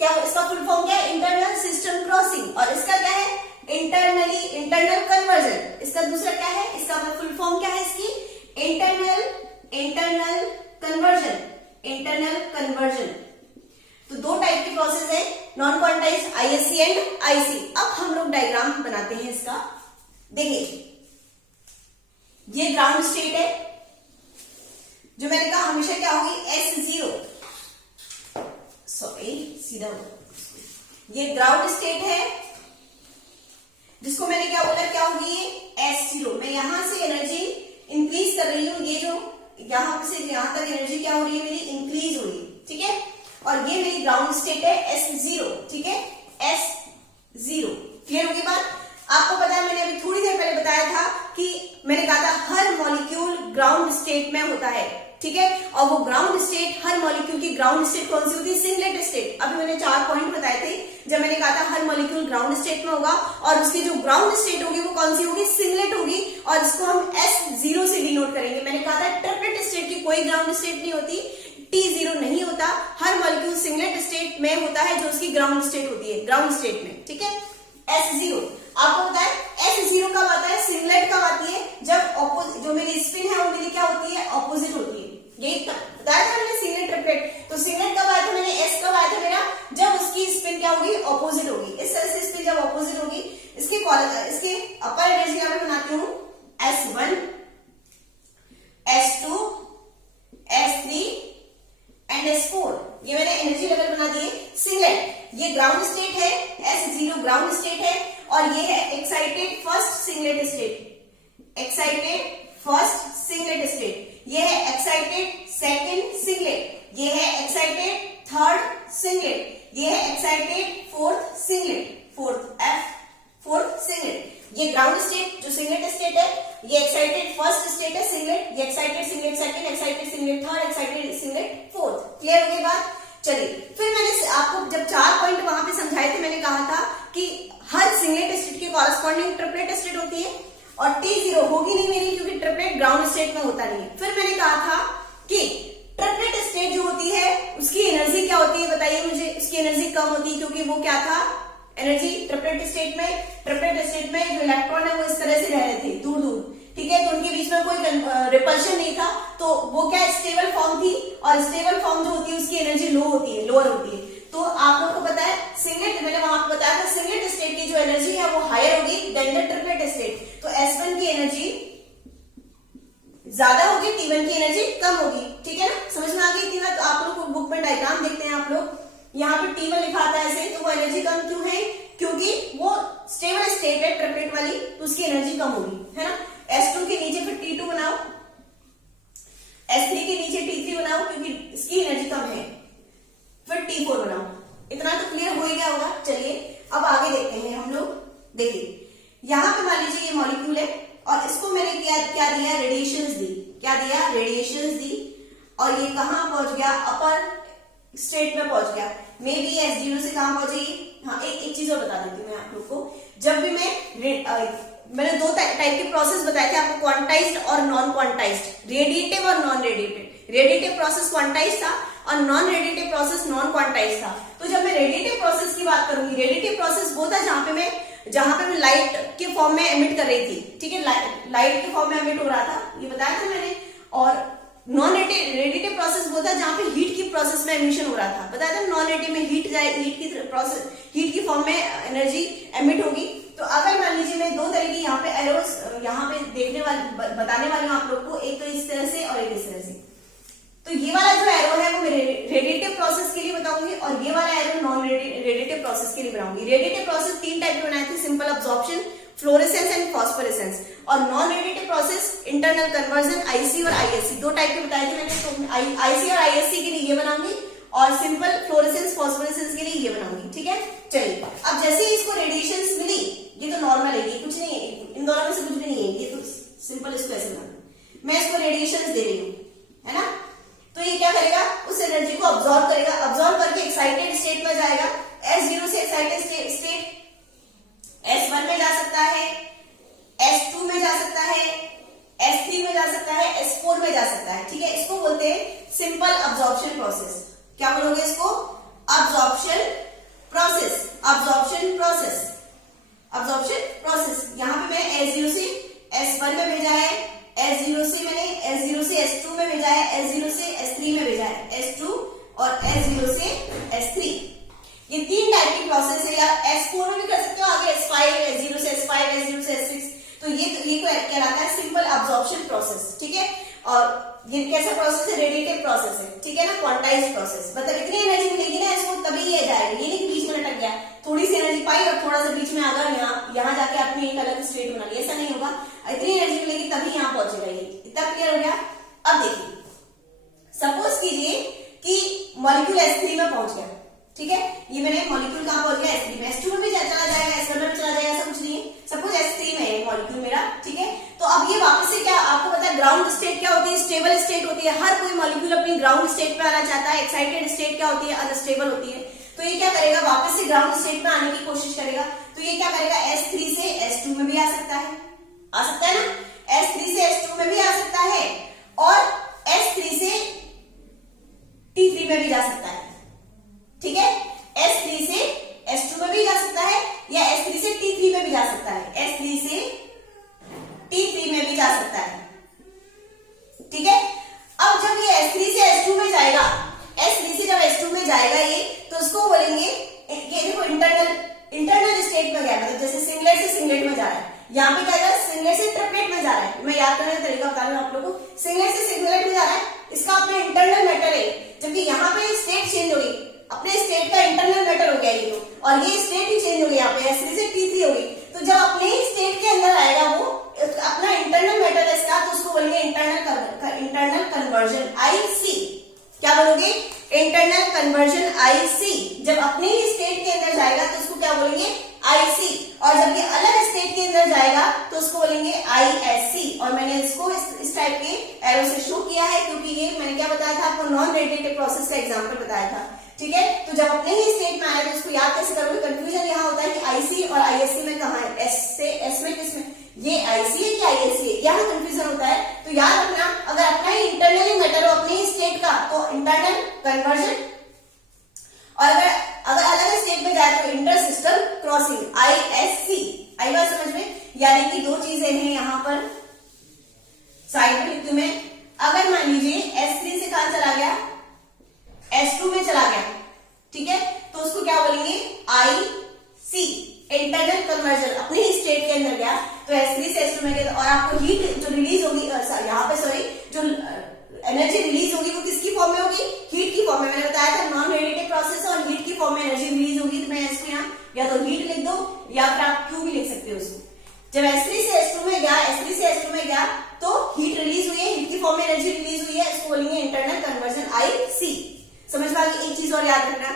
क्या इसका फुल फॉर्म क्या है, इंटरनल सिस्टम क्रॉसिंग। और इसका क्या है, इंटरनल कन्वर्जन। इसका दूसरा क्या है, इसका फुल फॉर्म क्या है इसकी, इंटरनल कन्वर्जन। तो 2 टाइप की प्रोसेस है, non quantized, ISC and IC। अब हम लोग डायग्राम बनाते हैं इसका। देखिए ये ग्राउंड स्टेट है, जो मैंने कहा हमेशा क्या होगी, S0, सॉरी सीधा, ये ग्राउंड स्टेट है जिसको मैंने क्या बोला, क्या होगी ये S0। मैं यहां से एनर्जी इंक्रीज कर रही हूं, ये जो यहां से यहां तक एनर्जी क्या हो रही है मेरी, इंक्रीज हो रही है, ठीक है। और ये मेरी ग्राउंड स्टेट है S0, ठीक है, S0। क्लियर होगी बात। आपको पता है, मैंने अभी थोड़ी देर पहले बताया था कि मैंने कहा था हर मॉलिक्यूल ग्राउंड स्टेट में होता है, ठीक है। और वो ग्राउंड स्टेट, हर मॉलिक्यूल की ग्राउंड स्टेट कौन सी होती है, सिंगलेट स्टेट। अभी मैंने 4 पॉइंट बताए थे जब मैंने कहा था हर मॉलिक्यूल ग्राउंड स्टेट में होगा, और उसकी जो ग्राउंड स्टेट होगी वो कौन सी होगी, सिंगलेट होगी, और इसको हम S0 से डिनोट करेंगे। मैंने कहा था ट्रिपलेट स्टेट की कोई ग्राउंड स्टेट नहीं होती, T0 नहीं होता, हर मॉलिक्यूल सिंगलेट स्टेट में होता है जो उसकी ग्राउंड स्टेट होती है, ग्राउंड स्टेट में, ठीक है। S0 आपको पता है, S0 कब आता है, सिंगलेट कब आती है, जब जो मेरी स्पिन है वो मेरी क्या होती है, ऑपोजिट होती है। यही बताया था मैंने, सिंगलेट ट्रिपलेट। तो सिंगलेट कब आया था मैंने, S कब आया था मेरा, जब उसकी स्पिन क्या होगी, ऑपोजिट होगी। इस तरह से स्पिन जब ऑपोजिट होगी, इसके अपर एनर्जी लेवल बनाती हूँ, S1, S2, S3 and S4। ये मैंने एनर्जी लेवल बना दिए। सिंगलेट ये ग्राउंड स्टेट है, S0 ग्राउंड स्टेट है, और ये है एक्साइटेड फर्स्ट सिंगलेट स्टेट, ये है एक्साइटेड सेकंड सिंगलेट, ये है एक्साइटेड थर्ड सिंगलेट, ये है एक्साइटेड फोर्थ सिंगलेट। ये ग्राउंड स्टेट जो सिंगलेट स्टेट है, ये एक्साइटेड फर्स्ट स्टेट है सिंगलेट, ये excited singlet second, excited singlet third, excited singlet fourth. Clear हो गई बात। चलिए फिर मैंने आपको जब 4 पॉइंट वहां पे समझाए थे, मैंने कहा था कि हर सिंगलेट स्टेट की कॉरेस्पॉन्डिंग ट्रिपलेट स्टेट होती है, और T0 होगी नहीं मेरी, क्योंकि ट्रिपलेट ग्राउंड स्टेट में होता नहीं है। फिर मैंने कहा था कि ट्रिपलेट स्टेट जो होती है उसकी एनर्जी क्या होती है, बताइए मुझे। उसकी एनर्जी कम होती है क्योंकि वो क्या था, एनर्जी ट्रिपलेट स्टेट में जो इलेक्ट्रॉन है वो इस तरह से रह रहे थे दूर दूर, ठीक है, तो उनके बीच में कोई रिपल्शन नहीं था, तो वो क्या स्टेबल फॉर्म थी, और स्टेबल फॉर्म जो होती है उसकी एनर्जी लो होती है, लोअर होती है। तो आप लोगों को पता है सिंगलेट, मैंने वहां आपको बताया था सिंगलेट स्टेट की जो एनर्जी है वो हायर होगी देन द ट्रिपलेट स्टेट, तो S1 की एनर्जी ज्यादा होगी, T1 की एनर्जी कम होगी, ठीक है ना, समझ में आ गई थी बात। तो आप लोग को बुक में डायग्राम देखते हैं आप लोग, यहाँ पे T1 लिखा आता है ऐसे, तो वो एनर्जी कम क्यों है, क्योंकि वो स्टेबल स्टेट है ट्रिपलेट वाली, तो उसकी एनर्जी कम होगी, है ना। S2 के नीचे फिर T2 बनाओ, S3 के नीचे T3 बनाओ क्योंकि इसकी एनर्जी कम है, फिर T4 बनाओ। इतना तो क्लियर हो ही गया होगा। चलिए अब आगे देखते हैं हम लोग। देखिए यहां पे मान लीजिए ये मॉलिक्यूल है और इसको मैंने क्या दिया, रेडिएशंस दी, क्या दिया, रेडिएशंस दी, और ये कहां पहुंच गया, अपर स्टेट में पहुंच गया। मे बी S0 से कहां पहुंचेगी। हाँ एक चीज और बता देती हूँ मैं आप लोग को, जब भी मैंने दो टाइप के प्रोसेस बताए थे आपको, क्वांटाइज्ड और नॉन क्वांटाइज्ड, रेडिएटिव और non radiative. Radiative process quantized था और non radiative process non quantized था। तो जब मैं रेडिएटिव प्रोसेस की बात करूंगी, रेडिएटिव प्रोसेस वो था जहां पे मैं लाइट के फॉर्म में एमिट कर रही थी, ठीक है, लाइट के फॉर्म में एमिट हो रहा था, ये बताया था मैंने। और नॉन रेडिएटिव प्रोसेस वो था जहां पे हीट की प्रोसेस में एमिशन हो रहा था, बताया था नॉन रेडिएटिव में हीट की फॉर्म में एनर्जी एमिट होगी। तो अगर मान लीजिए मैं दो तरह की यहाँ पे एरोस यहाँ पे बताने वाली हूँ आप लोग को, एक तो इस तरह से और एक इस तरह से। तो ये वाला जो एरो है वो मैं रेडिएटिव प्रोसेस के लिए बताऊंगी और ये वाला एरो नॉन रेडिएटिव प्रोसेस के लिए बनाऊंगी। रेडिएटिव प्रोसेस तीन टाइप के बनाए थे, simple absorption, fluorescence and phosphorescence, और non radiative process internal conversion, IC और आईएससी, दो टाइप के बताए थे मैंने। तो आईसी और आईएससी के लिए ये बनाऊंगी और सिंपल फ्लोरेसेंस फॉस्फोरेसेंस के लिए ये बनाऊंगी, ठीक है। चलिए अब जैसे ही इसको रेडिएशंस मिली, ये तो नॉर्मल है, ये कुछ नहीं है, इन दोनों में से कुछ भी नहीं है, ये तो सिंपल, इसको ऐसे बनाना, मैं इसको रेडिएशंस दे रही हूँ, है ना। तो ये क्या करेगा, उस एनर्जी को अब्सॉर्ब करेगा, अब्सॉर्ब करके एक्साइटेड स्टेट में जाएगा। S0 से एक्साइटेड स्टेट S1 में जा सकता है, S2 में जा सकता है, S3 में जा सकता है, S4 में जा सकता है, ठीक है। इसको बोलते हैं सिंपल अब्सॉर्प्शन प्रोसेस। क्या बोलोगे इसको, absorption process, absorption process, absorption process. यहां पे मैं S0 से S1 में भेजा है, S0 से S2 में भेजा है, S0 से S3 में भेजा है, S2 और S0 से S3, ये तीन टाइप की प्रोसेस है। या S4 में भी कर सकते हो, आगे S5, S0 से S5, S0 से S6, तो ये कहलाता है सिंपल अब्सॉर्प्शन प्रोसेस, ठीक है। और ये कैसा प्रोसेस है, रेडिएटिव प्रोसेस है, ठीक है ना, क्वांटाइज्ड प्रोसेस। मतलब इतनी एनर्जी मिलेगी ना इसको तभी ये जाएगा, ये नहीं कि बीच में लटक गया, थोड़ी सी एनर्जी पाई और थोड़ा सा बीच में आ गया, यहाँ जाके अपनी एक अलग स्टेट बना ली, ऐसा नहीं होगा। इतनी एनर्जी मिलेगी तभी यहाँ पहुंचेगा। ये इतना क्लियर हो गया। अब देखिए सपोज कीजिए कि मॉलिक्यूल S3 में पहुंच गया, ठीक है, ये मैंने मॉलिक्यूल कहां पहुंच गया, S3 में, S2 में भी चला जाएगा, S1 में भी चला जाएगा, ऐसा कुछ नहीं है। सपोज S3 में है मॉलिक्यूल मेरा, ठीक है, तो अब ये वापस से क्या, आपको पता है ग्राउंड स्टेट क्या होती है, स्टेबल स्टेट होती है। हर कोई मॉलिक्यूल अपनी ग्राउंड स्टेट पे आना चाहता है। एक्साइटेड स्टेट क्या होती है, अनस्टेबल होती है। तो ये क्या करेगा, वापस से ग्राउंड स्टेट में आने की कोशिश करेगा। तो ये क्या करेगा, S3 से S2 में भी आ सकता है ना, S3 से S2 में भी आ सकता है और S3 से T3 में भी जा सकता है, ठीक है। S3 से S2 में भी जा सकता है या S3 से T3 में भी जा सकता है, S3 से T3 में भी जा सकता है, ठीक है। अब जब ये S3 से S2 में जाएगा, S3 से जब S2 में जाएगा ये, तो उसको बोलेंगे, ये देखो इंटरनल स्टेट में गया, मतलब जैसे सिंगलेट से सिंगलेट में जा रहा है, यहाँ पे क्या है, सिंगलेट से ट्रिपलेट में जा रहा है। मैं याद करने का तरीका बता रही हूँ आप लोगों को, सिंगलेट से सिंगलेट में जा रहा है, इसका अपने इंटरनल मैटर है, जबकि यहाँ पे स्टेट चेंज हो गई, अपने स्टेट का इंटरनल मैटर हो गया ये तो, और ये स्टेट ही चेंज हो गई, यहाँ पे S3 से T3 हो गई। तो जब अपने ही स्टेट के अंदर आएगा वो, अपना इंटरनल मैटर है इसका, तो उसको बोलेंगे इंटरनल कन्वर्जन, IC। क्या बोलोगे, इंटरनल कन्वर्जन IC। जब अपने ही स्टेट के अंदर जाएगा तो उसको क्या बोलेंगे, IC। और जब ये अलग स्टेट के अंदर जाएगा तो उसको बोलेंगे ISC। और मैंने इसको इस टाइप के एरो से शो किया है क्योंकि ये मैंने क्या बताया था आपको, नॉन रेडिएटिव प्रोसेस का एग्जांपल बताया था, ठीक है। तो जब अपने ही स्टेट में आया तो उसको याद कैसे करोगे, कंफ्यूजन यहाँ होता है कि IC और ISC में कहाँ है, S से S में किसमें, ये IC है कि ISC है, यहाँ कंफ्यूजन होता है। तो याद रखना, अगर अपना ही इंटरनली मैटर हो अपने ही स्टेट का तो इंटरनल कन्वर्जन, और अगर अलग स्टेट में जाए तो इंटर सिस्टम क्रॉसिंग ISC, आई बात समझ में, यानी कि दो चीजें हैं यहाँ पर साइड में लिखती हूं मैं। अगर मान लीजिए S3 से कहां चला गया, S2 में चला गया, ठीक है, तो उसको क्या बोलेंगे IC, इंटरनल कन्वर्जन, अपने ही स्टेट के अंदर गया तो S3 से S2 में गया, और आपको हीट जो रिलीज होगी यहाँ पे सॉरी जो एनर्जी रिलीज होगी वो किसकी फॉर्म में होगी, हीट की फॉर्म में। मैंने बताया था नॉन रेडिएटिव प्रोसेस और हीट की फॉर्म में एनर्जी रिलीज होगी, तो मैं इसको यहाँ या तो हीट लिख दो या फिर आप Q भी लिख सकते हो उसको। जब S3 से S2 में गया, S3 से S2 में गया तो हीट रिलीज हुई है, हीट की फॉर्म में एनर्जी रिलीज हुई है, इसको बोलेंगे इंटरनल कन्वर्जन IC। समझ में आ गई। एक चीज और याद रखना,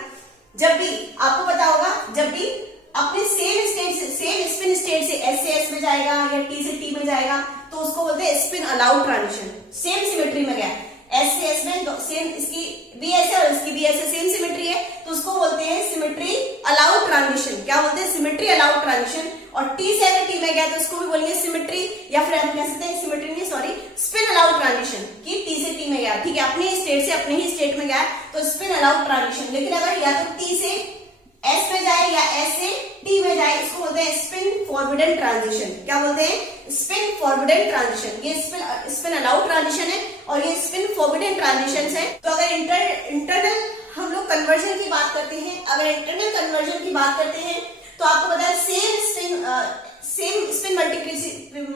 जब भी आपको पता होगा, जब भी अपने सेम स्टेट से, सेम स्पिन स्टेट से S से S में जाएगा या T से T में जाएगा तो उसको बोलते हैं spin allowed transition. Same symmetry में गया, S से S में सेम, इसकी भी ऐसे और इसकी भी ऐसे सेम सिमेट्री है तो उसको बोलते हैं सिमेट्री अलाउड ट्रांजिशन। क्या बोलते हैं, सिमेट्री अलाउड ट्रांजिशन। और T से अगर T में गया तो उसको भी बोलेंगे सिमेट्री, या फिर हम कह सकते हैं सिमेट्री नहीं सॉरी स्पिन अलाउड ट्रांजिशन, कि T से T में गया, ठीक है, अपने स्टेट से अपने ही स्टेट में गया तो स्पिन अलाउड ट्रांजिशन। लेकिन अगर या तो T से S में जाए या S से T में जाए, इसको बोलते हैं स्पिन फॉरवर्डन ट्रांजिशन। क्या बोलते हैं, स्पिन फॉरवर्डन ट्रांजिशन। ये स्पिन अलाउड ट्रांजिशन है और ये स्पिन फॉरवर्डन ट्रांजिशन है। तो अगर इंटरनल हम लोग कन्वर्जन की बात करते हैं, अगर इंटरनल कन्वर्जन की बात करते हैं तो आपको पता है सेम स्पिन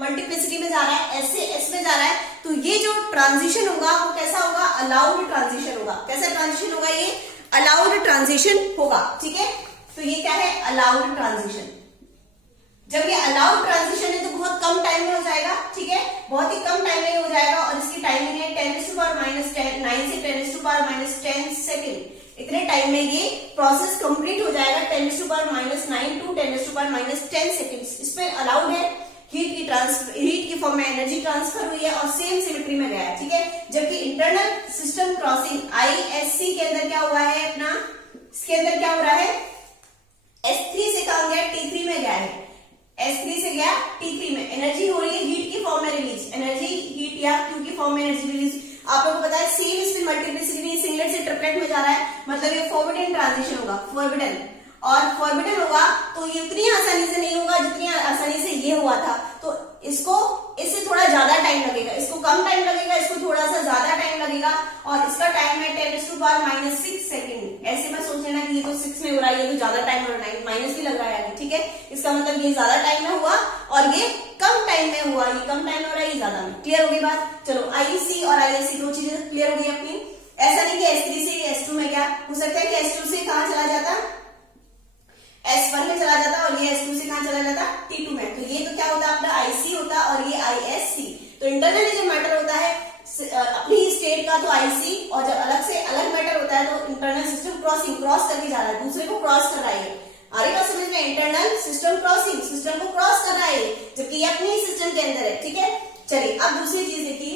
मल्टीप्लिसिटी में जा रहा है, S से S में जा रहा है, तो ये जो ट्रांजिशन होगा वो कैसा होगा, अलाउड ट्रांजिशन होगा। कैसा ट्रांजिशन होगा, ये अलाउड ट्रांजिशन होगा, ठीक है। तो ये क्या है, अलाउड ट्रांजिशन। जब ये अलाउड ट्रांजिशन है तो बहुत कम टाइम में हो जाएगा, ठीक है, बहुत ही कम टाइम में हो जाएगा, और इसकी टाइमिंग है 10⁻⁹ से 10⁻⁰ सेकेंड। इतने टाइम में ये प्रोसेस कंप्लीट हो जाएगा, 10⁻⁹ to 10⁻⁻10 सेकेंड्स। इसमें अलाउड है, हीट की फॉर्म में एनर्जी ट्रांसफर हुई है और सेम सिमेट्री में गया है, ठीक है। जबकि इंटरनल सिस्टम क्रॉसिंग ISC के अंदर क्या हुआ है अपना, इसके अंदर क्या हो रहा है, S3 से कहां गया, T3 में गया है, S3 से गया T3 में, एनर्जी हो रही है हीट की फॉर्म में रिलीज, एनर्जी हीट या Q की फॉर्म में एनर्जी रिलीज। आप लोगों को पता है सेम स्पिन मल्टीप्लिसिटी सिंगलेट से ट्रिपलेट में जा रहा है, मतलब ये फॉरवर्डन ट्रांजिशन होगा, फॉरवर्डन। और फॉरवर्डन होगा तो ये उतनी आसानी से नहीं होगा जितनी आसानी से ये हुआ था, तो इसको इससे थोड़ा ज्यादा टाइम लगेगा, इसको कम टाइम लगेगा, इसको थोड़ा सा ज्यादा टाइम लगेगा, और इसका टाइम है 10⁻⁻6 सेकेंड। ऐसे में सोच लेना कि ये तो 6 में हो रहा है, ये तो ज्यादा टाइम हो रहा है, माइनस भी लग रहा है, ठीक है, इसका मतलब ये ज्यादा टाइम में हुआ और ये कम टाइम में हुआ, ये कम टाइम में हो रहा है, ये ज्यादा में। क्लियर होगी बात। चलो IC और ISC दो चीजें क्लियर होगी अपनी। ऐसा नहीं कि S3 से S2 में क्या हो सकता है कि S2 से कहां चला जाता, S1 में चला जाता, और ये S2 से कहां चला जाता, T2 में। तो ये तो क्या होता है अपना IC होता और ये ISC। तो इंटरनली जो मैटर होता है अपनी स्टेट का तो IC, और जब अलग से अलग मैटर होता है तो इंटरनल सिस्टम क्रॉसिंग, क्रॉस करके जा रहा है, दूसरे को क्रॉस कर रहा है। आगे बात समझ में, इंटरनल सिस्टम क्रॉसिंग, सिस्टम को क्रॉस कर रहा है, जबकि ये अपने ही सिस्टम के अंदर है, ठीक है। चलिए अब दूसरी चीज देखिए,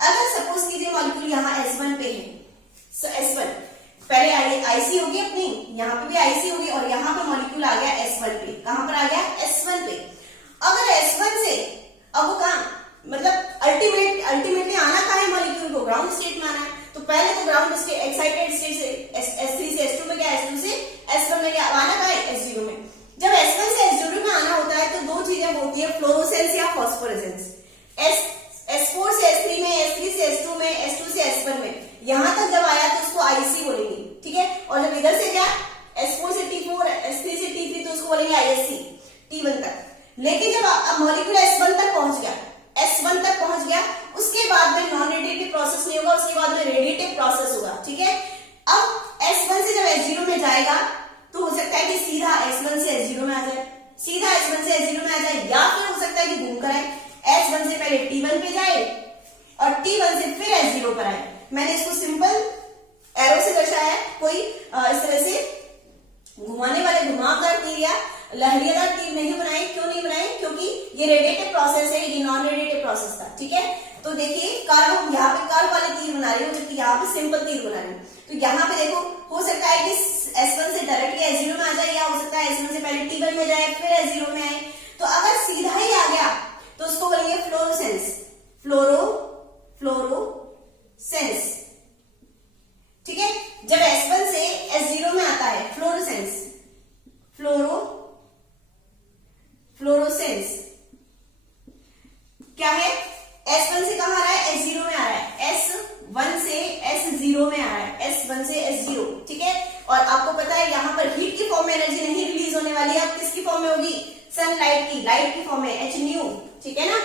अगर सपोज कीजिए मॉलिक्यूल यहाँ S1 पे है, S1 पहले IC होगी अपनी, यहाँ पे भी IC होगी, और यहाँ पे मॉलिक्यूल आ गया S1 पे। कहां पर आ गया, S1 पे। अगर S1 से अब वो कहां, मतलब अल्टीमेटली आना कहां है मॉलिक्यूल को, ग्राउंड स्टेट में आना है, तो पहले तो ग्राउंड स्टेट एक्साइटेड स्टेट से S3 से S2 में गया, S2 से S1 में गया, आना कहां है, S0 में। जब S1 से S0 में आना होता है तो दो चीजें होती है, फ्लोरोसेंस या फॉस्फोरेसेंस। S4 से S3 में, S3 से S2 में, S2 से S1 में, यहां तक जब आया तो उसको IC बोलेंगे, ठीक है। और जब इधर से क्या, S4 से T4, S3 से T3, तो उसको बोलेंगे ISC, T1 तक। लेकिन जब अब मॉलिक्यूल S1 तक पहुंच गया, S1 तक पहुंच गया, उसके बाद में नॉन रेडिएटिव प्रोसेस नहीं होगा, उसके बाद में रेडिएटिव प्रोसेस होगा, ठीक है। अब S1 से जब S0 में जाएगा तो हो सकता है कि सीधा S1 से S0 में आ जाए, सीधा S1 से S0 में आ जाए, या फिर हो सकता है कि घूम कर आए, S1 से पहले T1 पे जाए और T1 से फिर S0 पर आए। मैंने इसको सिंपल एरो से दर्शाया है, कोई इस तरह से घुमाने वाले घुमावदार तीर या लहरियादार तीर नहीं बनाए। क्यों नहीं बनाए, क्योंकि ये रेडिएटिव प्रोसेस है, ये नॉन रेडिएटिव प्रोसेस था, ठीक है। तो देखिए कर्व, यहाँ पे कर्व वाले तीर बना रही हूँ, जबकि यहाँ पे सिंपल तीर बना रही हूँ। तो यहाँ पे देखो, हो सकता है कि S1 से डायरेक्टली S0 में आ जाए, या हो सकता है S1 से पहले T1 में जाए फिर S0 में आए। तो अगर सीधा ही आ गया तो उसको बोलेंगे फ्लोरोसेंस, फ्लोरोसेंस, ठीक है। जब S1 से S0 में आता है फ्लोरोसेंस, फ्लोरोसेंस, लाइट की फॉर्म है एच न्यू, ठीक है ना।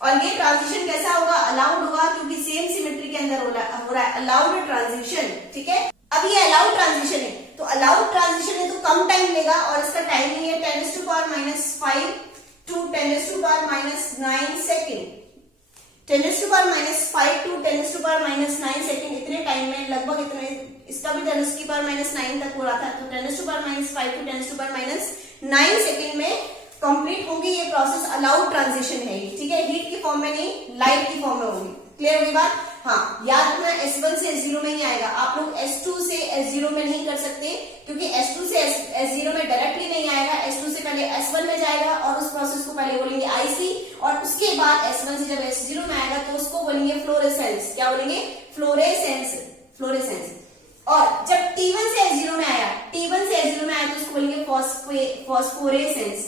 और ये ट्रांजिशन कैसा होगा, अलाउड होगा, क्योंकि सेम सिमेट्री के अंदर हो रहा है अलाउड ट्रांजिशन, ठीक है। अब ये अलाउड ट्रांजिशन है, तो अलाउड ट्रांजिशन है तो कम टाइम लेगा, और इसका टाइमिंग है 10⁻⁵ to 10⁻⁹ सेकेंड। 10⁻⁵ to 10⁻⁹ सेकेंड, इतने टाइम में लगभग इतने, इसका भी 10⁻⁹ तक हो रहा था, तो 10⁻⁵ to 10⁻⁹ सेकेंड में कंप्लीट होगी ये प्रोसेस। अलाउड ट्रांजिशन है ये, ठीक है। हीट की फॉर्म में नहीं, लाइट की फॉर्म में होगी। क्लियर होगी बात। हाँ, याद रखना S1 से S0 में ही आएगा, आप लोग S2 से S0 में नहीं कर सकते, क्योंकि S2 से S0 में डायरेक्टली नहीं आएगा। S2 से पहले S1 में जाएगा, और उस प्रोसेस को पहले बोलेंगे IC, और उसके बाद S1 से जब S0 में आएगा तो उसको बोलेंगे फ्लोरेसेंस। क्या बोलेंगे, फ्लोरेसेंस, फ्लोरेसेंस। और जब T1 से S0 में आया, T1 से S0 में आया तो उसको बोलेंगे फॉस्फोरेसेंस,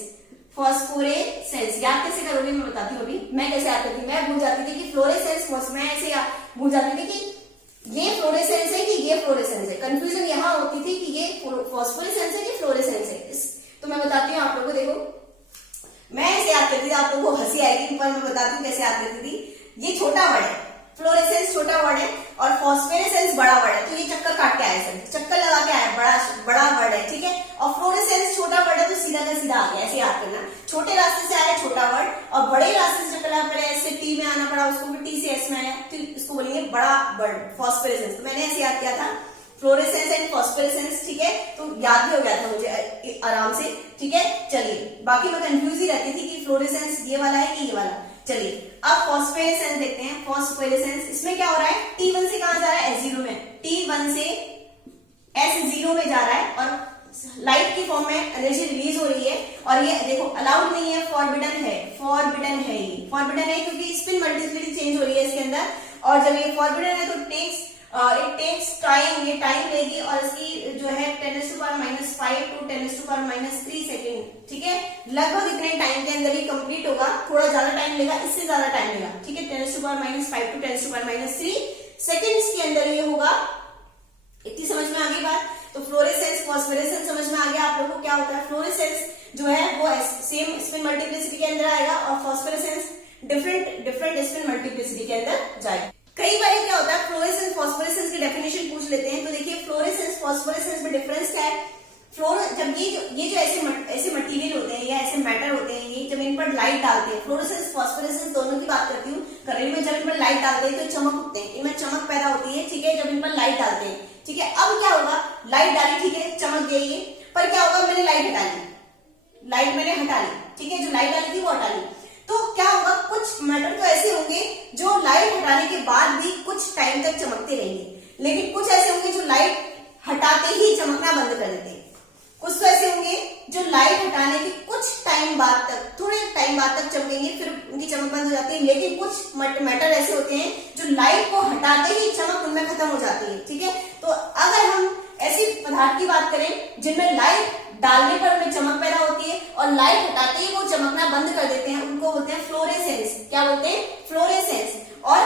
फॉस्फोरेसेंस। याद कैसे करोगे मैं बताती हूँ अभी। मैं कैसे याद करती, मैं भूल जाती थी कि फ्लोरेसेंस, मैं ऐसे भूल जाती थी कि ये फ्लोरेसेंस है कि ये फ्लोरेसेंस है। कंफ्यूजन यहाँ होती थी कि ये फॉस्फोरेसेंस है कि फ्लोरेसेंस है। तो मैं बताती हूँ आप लोगों को, देखो मैं ऐसे याद करती थी, आप लोगों को हंसी आएगी पर मैं बताती हूँ कैसे याद करती थी। ये छोटा वर्ड है, फ्लोरेसेंस छोटा वर्ड है, और फॉस्फोरेसेंस बड़ा वर्ड है, तो ये चक्कर काट के आया, सर चक्कर लगा के आया, बड़ा वर्ड है, ठीक है। और फ्लोरेसेंस छोटा वर्ड है, तो सीधा का सीधा आ गया, ऐसे याद करना। छोटे रास्ते से आया छोटा वर्ड, और बड़े रास्ते से चक्कर लगा पड़ा, ऐसे टी में आना पड़ा, उसको भी टी से एस में आया, तो इसको बोलेंगे बड़ा वर्ड फॉस्फोरेसेंस। तो मैंने ऐसे याद किया था, फ्लोरेसेंस एंड फॉस्फोरेसेंस, ठीक है। तो याद भी हो गया था मुझे आराम से, ठीक है। चलिए, बाकी मैं कंफ्यूज ही रहती थी कि फ्लोरेसेंस ये वाला है कि ये वाला। चलिए अब फॉस्फोरेसेंस देखते हैं। फॉस्फोरेसेंस, इसमें क्या हो रहा है, T1 से कहां जा रहा है, S0 में, T1 से S0 में जा रहा है, और लाइट की फॉर्म में एनर्जी रिलीज हो रही है। और ये देखो अलाउड नहीं है, फॉरबिडन है, फॉरबिडन है, ये फॉरबिडन है क्योंकि स्पिन मल्टीप्लिसिटी चेंज हो रही है इसके अंदर। और जब ये फॉरबिडन है तो इट टेक्स टाइम, ये टाइम लेगी, और इसकी जो है 10⁻⁵ to 10⁻�3 सेकेंड, ठीक है। लगभग इतने टाइम के अंदर ही कंप्लीट होगा, थोड़ा ज्यादा टाइम लेगा, इससे ज्यादा टाइम लेगा, ठीक है। 10⁻⁵ to 10⁻3 सेकेंड्स के अंदर ये होगा। इतनी समझ में आ गई बात। तो फ्लोरेसेंस, फॉस्फोरेसेंस समझ में आ गया आप लोगों को क्या होता है। फ्लोरेसेंस जो है वो सेम स्पिन मल्टीप्लिसिटी के अंदर आएगा, और फॉस्फोरेसेंस डिफरेंट स्पिन मल्टीप्लिसिटी के अंदर जाएगा। कई बार क्या होता है, फ्लोरेसेंस फॉस्फोरेसेंस की डेफिनेशन पूछ लेते हैं। तो देखिए फ्लोरेसेंस फॉस्फोरेसेंस में डिफरेंस क्या है। जब ये जो ऐसे मटेरियल होते हैं या ऐसे मैटर होते हैं, ये जब इन पर लाइट डालते हैं, फ्लोरेसेंस फॉस्फोरेसेंस दोनों की बात करती हूँ, करेंट में जब इन पर लाइट डालते हैं तो चमक उठते हैं, इनमें चमक पैदा होती है, ठीक है, जब इन पर लाइट डालते हैं, ठीक है। अब क्या होगा, लाइट डाली, ठीक है, चमक गई, पर क्या होगा, मैंने लाइट हटा ली, ठीक है, जो लाइट डाली थी वो हटा ली, तो क्या होगा, कुछ मैटर तो ऐसे होंगे जो लाइट हटाने के बाद भी कुछ टाइम तक चमकते रहेंगे, लेकिन कुछ ऐसे होंगे जो लाइट हटाते ही चमकना बंद कर देते हैं। कुछ तो ऐसे होंगे जो लाइट हटाने के कुछ टाइम बाद तक, थोड़े टाइम बाद तक चमकेंगे, फिर उनकी चमक बंद हो जाती है। लेकिन कुछ मैटर ऐसे होते हैं जो लाइट को हटाते ही चमक उनमें खत्म हो जाती है, ठीक है। तो अगर हम ऐसी पदार्थ की बात करें जिनमें लाइट डालने पर उनमें चमक पैदा होती है और लाइट हटाते ही वो चमकना बंद कर देते हैं, उनको बोलते हैं फ्लोरेसेंस। क्या बोलते हैं, फ्लोरेसेंस। और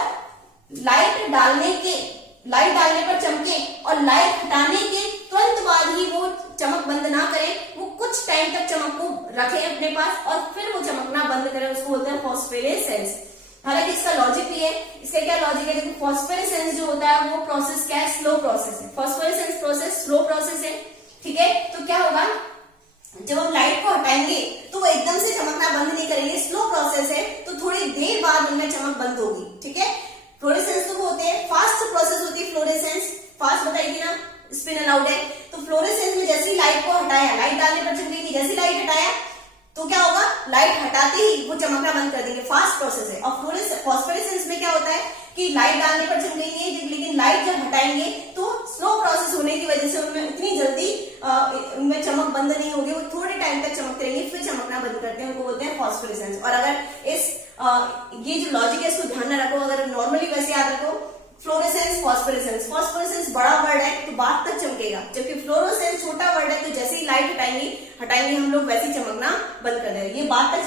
लाइट डालने पर चमके और लाइट हटाने के तुरंत बाद ही वो चमक बंद ना करें, वो कुछ टाइम तक चमक को रखें अपने पास और फिर वो चमकना बंद करें, उसको बोलते हैं फॉस्फोरेसेंस। हालांकि इसका लॉजिक भी है। इसका क्या लॉजिक है, देखो फॉस्फोरेसेंस जो होता है वो प्रोसेस क्या है, स्लो प्रोसेस है। फॉस्फोरेसेंस प्रोसेस स्लो प्रोसेस है, ठीक है। तो क्या होगा, जब हम लाइट को हटाएंगे तो वो एकदम से चमकना बंद नहीं करेंगे, स्लो प्रोसेस है, तो थोड़ी देर बाद उनमें चमक बंद होगी, ठीक है। फ्लोरेसेंस तो वो होते हैं, फास्ट प्रोसेस होती है फ्लोरेसेंस, फास्ट बताएगी ना, स्पिन अलाउड है। तो फ्लोरेसेंस में जैसे ही लाइट को हटाया, लाइट डालने पर चमकेगी, जैसे लाइट हटाया तो क्या होगा, लाइट हटाते ही वो चमकना बंद कर देंगे, फास्ट प्रोसेस है। और फॉस्फोरेसेंस में क्या होता है कि लाइट डालने पर चमकेंगे, लेकिन लाइट जब हटाएंगे तो स्लो प्रोसेस होने की वजह से उनमें इतनी जल्दी उनमें चमक बंद नहीं होगी, वो थोड़े टाइम तक चमकते रहेंगे, फिर चमकना बंद करते हैं, उनको बोलते हैं फॉस्फोरेसेंस। और अगर ये जो लॉजिक है इसको ध्यान में रखो, अगर नॉर्मली वैसे याद रखो, फ्लोरेसेंस फॉस्फोरेसेंस, फॉस्फोरेसेंस बड़ा वर्ड है तो बाद तक चमकेगा, जबकि फ्लोरोसेंस छोटा वर्ड है तो जैसे ही लाइट हटाएंगे हम लोग वैसे ही चमकना बंद कर देंगे, ये बाद तक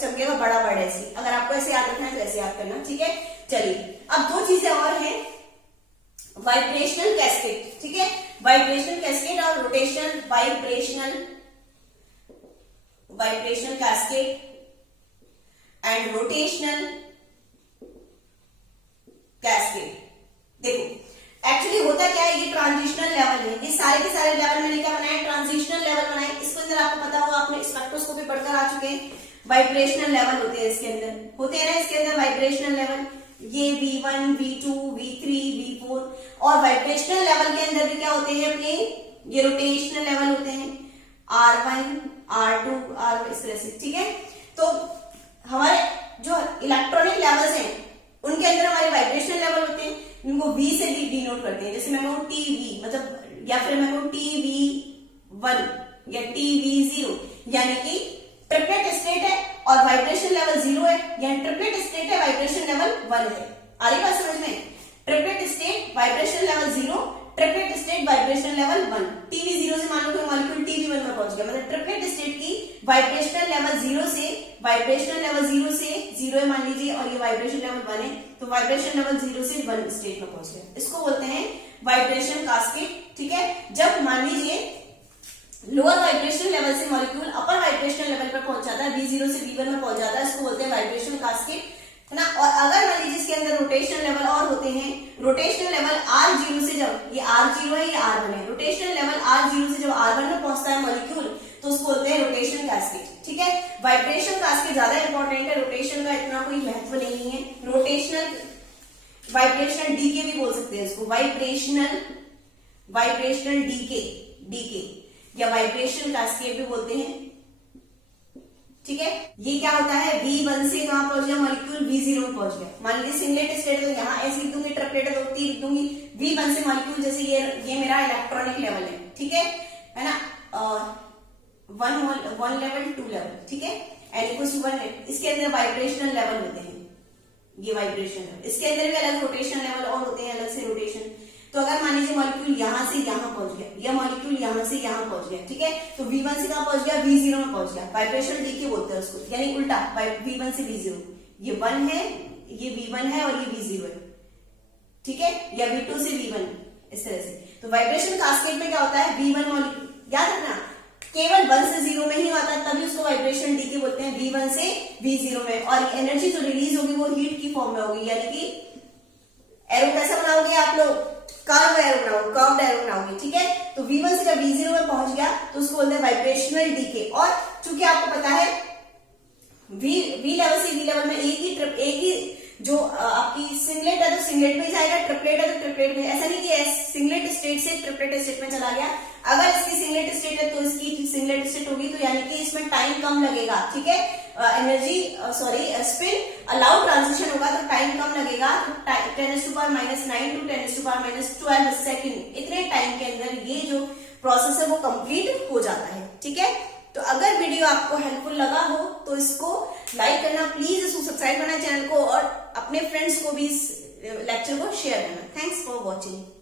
चमकेगा, बड़ा वर्ड है ऐसी। अगर आपको ऐसे याद रखना है तो ऐसे याद करना, ठीक है। चलिए अब दो चीजें और हैं, वाइब्रेशनल कैस्केड, ठीक है, वाइब्रेशनल कैस्केड और rotational vibrational cascade. And rotational cascade. देखो एक्चुअली होता क्या है, ये ट्रांजिशनल लेवल है, ये सारे के सारे लेवल मैंने क्या बनाए, ट्रांजिशनल लेवल बनाए। इसके अंदर आपको पता होगा, आपने स्पेक्ट्रोस्कोपी पढ़कर आ चुके हैं, वाइब्रेशनल लेवल होते हैं इसके अंदर, होते हैं ना इसके अंदर वाइब्रेशनल लेवल, ये V1, V2, V3, V4। और वाइब्रेशनल लेवल के अंदर भी क्या होते हैं अपने, ये रोटेशनल लेवल होते हैं, R1, R2, R, इस तरह से, ठीक है। तो हमारे जो इलेक्ट्रॉनिक लेवल्स हैं उनके अंदर हमारे वाइब्रेशनल लेवल होते हैं, इनको V से डिनोट करते हैं। जैसे मैं कहूँ TV मतलब, या फिर मैं कहूँ TV1 या TV0, यानी कि ट्रिपलेट स्टेट है और वाइब्रेशन लेवल 0 है, यानी ट्रिपलेट स्टेट है, वाइब्रेशन लेवल 1 है। आ रही बात समझ में? Triplet state vibration level 0, triplet state vibration level 1। TV0 से मान लो कोई मॉलिक्यूल TV1 में पहुंच गया, मतलब ट्रिपलेट स्टेट की वाइब्रेशनल लेवल 0 से, वाइब्रेशनल लेवल 0 से 0 मान लीजिए, और ये वाइब्रेशन लेवल 1 है, तो वाइब्रेशन लेवल 0 से 1 स्टेट में पहुंच गया। इसको बोलते हैं वाइब्रेशन कास्केड, ठीक है। जब मान लीजिए लोअर वाइब्रेशन लेवल से मॉलिक्यूल अपर वाइब्रेशन लेवल पर पहुंच जाता है, V0 से V1 में पहुंच जाता है, इसको बोलते हैं वाइब्रेशन कास्केड, है ना। और अगर मान लीजिए इसके अंदर रोटेशनल लेवल और होते हैं, रोटेशनल लेवल R0 से, जब ये R0 है, ये R1 है, रोटेशनल लेवल R0 से जब R1 में पहुंचता है मॉलिक्यूल, तो उसको बोलते हैं रोटेशन कास्केड, ठीक है। वाइब्रेशन कास्केड ज्यादा इंपॉर्टेंट है, रोटेशन का इतना कोई महत्व नहीं है। रोटेशनल वाइब्रेशनल डीके भी बोल सकते हैं इसको, वाइब्रेशनल डीके या वाइब्रेशन कास्केड भी बोलते हैं, ठीक है। ये क्या होता है, V1 से कहां पहुंच गया मॉलिक्यूल, V0 में पहुंच गया। मान लीजिए सिंगलेट स्टेट, तो यहाँ ऐसे लिख दूंगी, ट्रिपलेट है तो T लिख दूंगी। V1 से मॉलिक्यूल, जैसे ये मेरा इलेक्ट्रॉनिक लेवल है, ठीक है ना, 1 लेवल 2 लेवल, ठीक है, एन इक्वल्स टू 1। इसके अंदर वाइब्रेशनल लेवल होते हैं, ये वाइब्रेशन लेवल, इसके अंदर भी अलग रोटेशन लेवल और होते हैं, अलग से रोटेशन। तो अगर मान लीजिए मॉलिक्यूल यहां से यहां पहुंच गया, या मॉलिक्यूल यहां से यहां पहुंच गया, ठीक है, तो V1 से कहां पहुंच गया, V0 में पहुंच गया, वाइब्रेशन डीके बोलते हैं उसको, यानी उल्टा, V1 से V0, ये 1 है, ये V1 है और ये V0 है, ठीक है, या V2 से V1, इस तरह से। तो वाइब्रेशन कास्केड में क्या होता है, V1 मॉलिक्यूल, याद रखना केवल 1 से 0 में ही आता है, तभी उसको वाइब्रेशन डीके बोलते हैं, V1 से V0 में। और एनर्जी जो रिलीज होगी वो हीट की फॉर्म में होगी, यानी कि एरो कैसा बनाओगे आप लोग, कर्व एरो बनाओगे, कर्व्ड एरो बनाओगे, ठीक है। तो V1 से जब V0 में पहुंच गया तो उसको बोलते हैं वाइब्रेशनल डीके। और चूंकि आपको पता है V लेवल से V लेवल में एक ही जो आपकी सिंगलेट है तो सिंगलेट में जाएगा, ट्रिपलेट है तो ट्रिपलेट में। ऐसा नहीं कि सिंगलेट स्टेट से ट्रिपलेट स्टेट में चला गया। अगर इसकी सिंगलेट स्टेट है तो इसकी सिंगलेट स्टेट होगी, तो यानी कि इसमें टाइम कम लगेगा, ठीक है। स्पिन अलाउड ट्रांजिशन होगा तो टाइम कम लगेगा, तो 10⁻⁹ to 10⁻12 सेकेंड, इतने टाइम के अंदर ये जो प्रोसेस है वो कंप्लीट हो जाता है, ठीक है। तो अगर वीडियो आपको हेल्पफुल लगा हो तो इसको लाइक करना, प्लीज इसको सब्सक्राइब करना चैनल को, और अपने फ्रेंड्स को भी इस लेक्चर को शेयर करना। Thanks for watching.